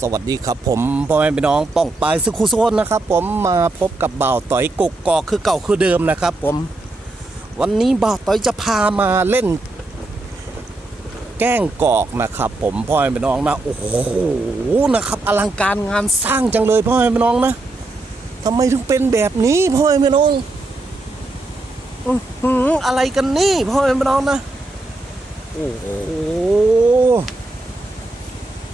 สวัสดีครับผมพ่อแม่พี่น้องป้องปายสุขุโซนนะครับ ผมมาพบกับบ่าวต่อยกกกอกคือเก่าคือเดิมนะครับ ผม วันนี้บ่าวต่อยจะพามาเล่น แกล้งกอกนะครับ ผมพ่อแม่พี่น้องนะโอ้โหนะครับ อลังการงานสร้างจังเลยพ่อแม่พี่น้องนะทำไมถึงเป็นแบบนี้พ่อแม่พี่น้องอื้อหืออะไรกันนี่พ่อแม่พี่น้องนะโอ้โห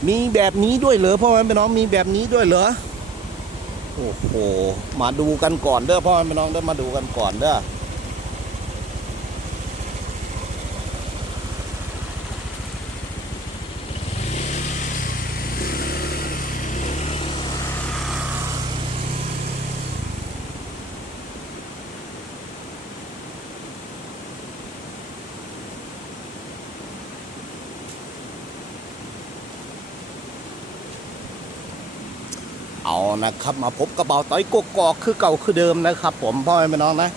มีแบบนี้ด้วยเหรอพ่อแม่พี่น้องมีแบบนี้ด้วยเหรอโอ้โหมาดูกันก่อนเด้อพ่อแม่พี่น้องเด้อมาดูกันก่อนเด้อ นะครับ มาพบกระเป๋าต้อยกกอกคือเก่าคือเดิมนะครับ ผมพ่อแม่น้องนะ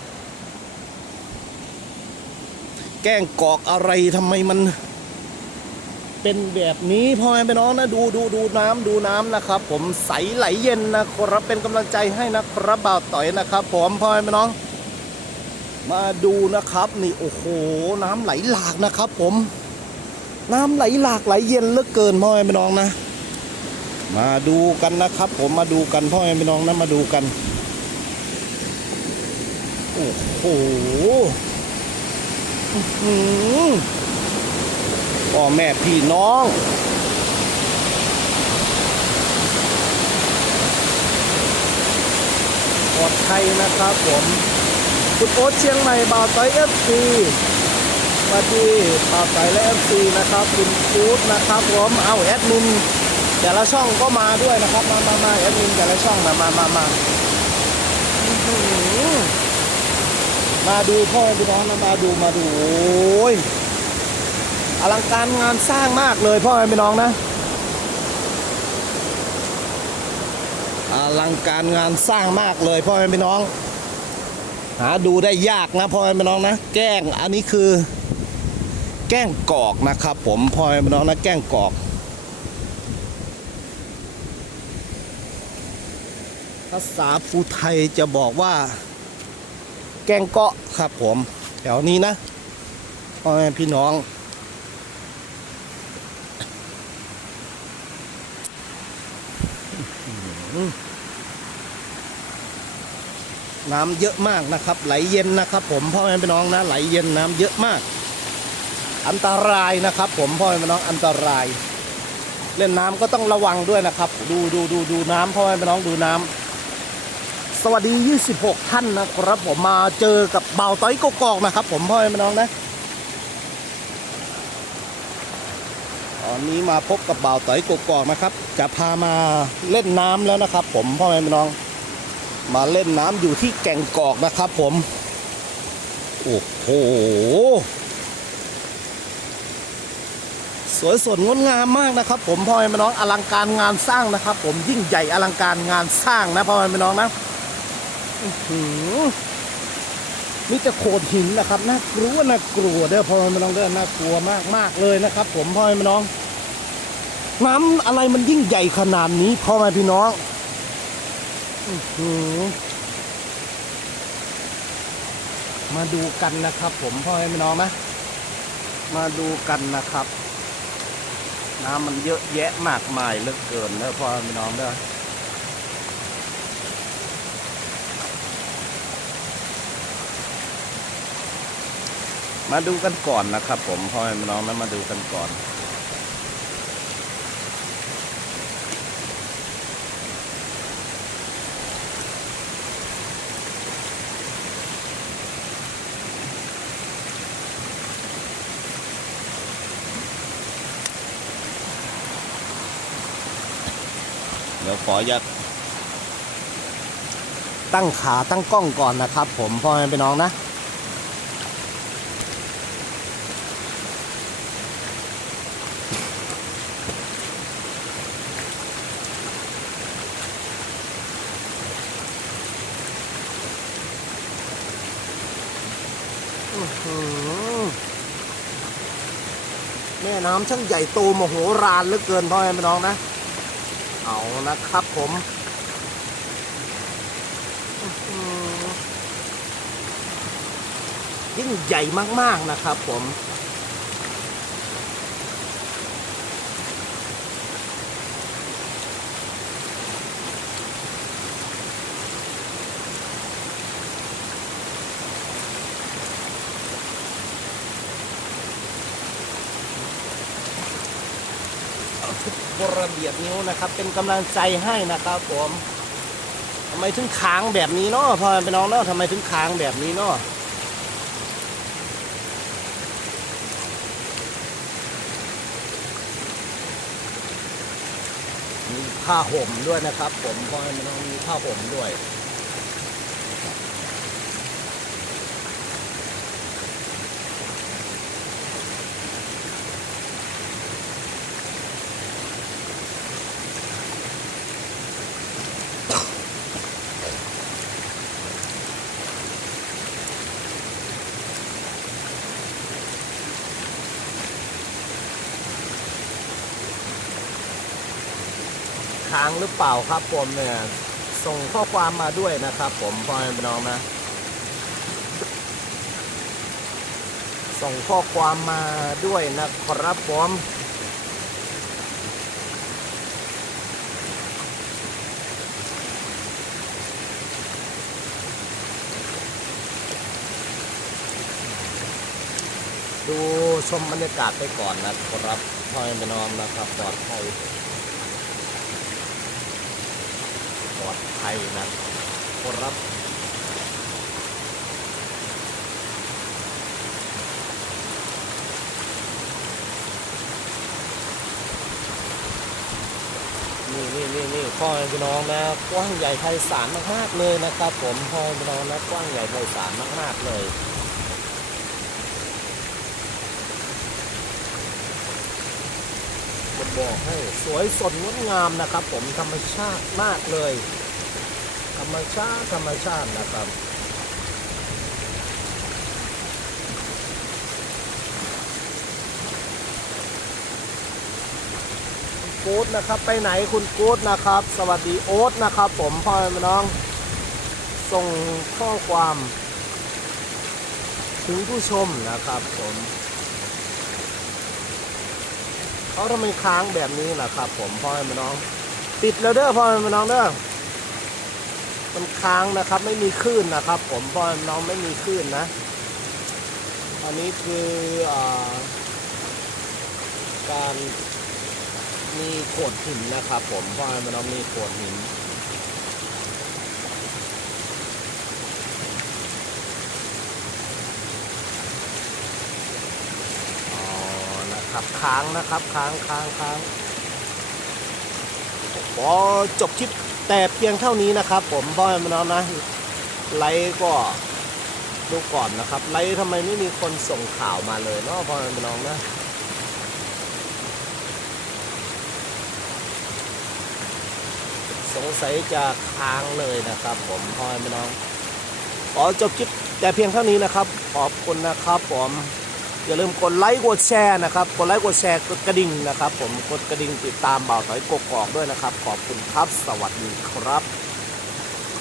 แกล้งกอกอะไรทำไมมัน เป็นแบบนี้พ่อแม่พี่น้องนะดูดูดูน้ำดูน้ำนะครับ ผมใสไหลเย็นนะครับเป็นกำลังใจให้นะครับบ่าวต่อยนะครับ ผมพ่อแม่พี่น้อง มาดูนะครับ นี่โอ้โห น้ำไหลหลากนะครับ ผม น้ำไหลหลากไหลเย็นเหลือเกินพ่อแม่พี่น้องนะ มาดูกันนะครับ ผมมาดูกันพ่อแม่พี่น้องนะมาดูกัน โอ้โหอ๋อหือพ่อแม่พี่น้องปลอดภัยนะครับผมคุณโอ๊ตเชียงใหม่บ่าวต้เอฟซีสวัสดีบ่าวต้อยและเอฟซีนะครับ คุณกู๊ดนะครับผม เอาแอดมิน แต่ละช่องก็มาด้วยนะครับ มามามาแอดมินแต่ละช่องนะมามามาอื้อหือมาดูพ่อพี่น้องนะมาดูมาดูโอ้ยอลังการงานสร้างมากเลยพ่อพี่น้องนะอลังการงานสร้างมากเลยพ่อพี่น้อง หาดูได้ยากนะพ่อพี่น้องนะ แกล้งอันนี้คือ แกล้งกอกนะครับ ผมพ่อพี่น้องนะแกล้งกอก ภาษาภูไทยจะบอกว่า แกงเกาะครับผมแถวนี้นะพ่อแม่พี่น้อง น้ำเยอะมากนะครับ ไหลเย็นนะครับผมพ่อแม่พี่น้องนะ ไหลเย็นน้ำเยอะมาก อันตรายนะครับ ผมพ่อแม่พี่น้องอันตราย เล่นน้ำก็ต้องระวังด้วยนะครับ ดูดูดูดูน้ำพ่อแม่พี่น้องดูน้ำ สวัสดี 26 ท่านนะครับผมมาเจอกับเบาต้อยกกอกนะครับ ผมพ่อแม่น้องนะตอนนี้มาพบกับเบาต้อยกกอกนะครับ จะพามาเล่นน้ำแล้วนะครับ ผมพ่อแม่น้อง มาเล่นน้ำอยู่ที่แก่งกอกนะครับ ผมโอ้โหสวยสดงดงามมากนะครับ ผมพ่อแม่น้องอลังการงานสร้างนะครับ ผมยิ่งใหญ่อลังการงานสร้างนะพ่อแม่น้องนะ อื้อหือมีแต่โขดหินนะครับน่ากลัวน่ากลัวเด้อพ่อแม่พี่น้องเด้อน่ากลัวมากมากเลยนะครับ ผมพ่อแม่พี่น้อง น้ำอะไรมันยิ่งใหญ่ขนาดนี้พ่อแม่พี่น้องอือมาดูกันนะครับ ผมพ่อแม่พี่น้องนะมาดูกันนะครับ น้ำมันเยอะแยะมากมายเหลือเกินเด้อพ่อพี่น้องเด้อ มาดูกันก่อนนะครับ ผมพ่อพี่น้องนะมาดูกันก่อน เดี๋ยวขออยากตั้งขาตั้งกล้องก่อนนะครับ ผมพ่อแม่น้องนะ อื้อหือแม่ น้ำช่างใหญ่โตมโหฬารเหลือเกินพ่อแม่พี่น้องนะ เอานะครับผมยิ่งใหญ่มากๆนะครับผม บ ระเบียบนิ้วนะครับ เป็นกำลังใจให้นะครับผมทำไมถึงค้างแบบนี้เนาะพ่อเป็นน้องเนาะทำไมถึงค้างแบบนี้เนาะมีผ้าห่มด้วยนะครับ ผมพ่อแม่พี่น้องมีผ้าห่มด้วย ค้างหรือเปล่าครับผมเนี่ยส่งข้อความมาด้วยนะครับ ผมพ่อแม่พี่น้องนะ ส่งข้อความมาด้วยนะครับผมดูชมบรรยากาศไปก่อนนะครับพ่อแม่พี่น้องนะครับปลอดภัย ปลอด ภัยนะครับนี่นี่นี่นี่พ่อแม่พี่น้องนะกว้างใหญ่ไพศาลมากๆเลยนะครับ ผมพ่อแม่พี่น้องนะกว้างใหญ่ไพศาลมากๆเลยจะบอกให้สวยสดงดงามนะครับ ผมธรรมชาติมากเลย มชาติธรรมชาตินะครับคุณกู๊ดนะครับ ไปไหนคุณกู๊ดนะครับ สวัสดีโอ๊ตนะครับ ผมพ่อแม่น้อง ส่งข้อความ ถึงผู้ชมนะครับผมเขาทำไมค้างแบบนี้นะครับ ผมพ่อแม่น้องติดแล้วเด้อพ่อแม่น้องเด้อ มันค้างนะครับ ไม่มีคลื่นนะครับ ผมพ่อแม่พี่น้องไม่มีคลื่นนะ อันนี้คืออการมีโขดหินนะครับ ผมเพราะมันต้องมีโขดหินอ๋อนะครับค้างนะครับค้างค้างค้าง พอจบคลิปแต่เพียงเท่านี้นะครับ ผมพราะมันน้องนะไลค์ก็ดูก่อนนะครับ ไลค์ทำไมไม่มีคนส่งข่าวมาเลยเนาะพราะมันน้องนะสงสัยจะค้างเลยนะครับ ผมพ่อแม่น้องขอจบคลิปแต่เพียงเท่านี้นะครับ ขอบคุณนะครับผม อย่าลืมกดไลค์กดแชร์นะครับ กดไลค์กดแชร์กดกระดิ่งนะครับ ผมกดกระดิ่งติดตามบ่าวถอยกกอกด้วยนะครับ ขอบคุณครับ สวัสดีครับ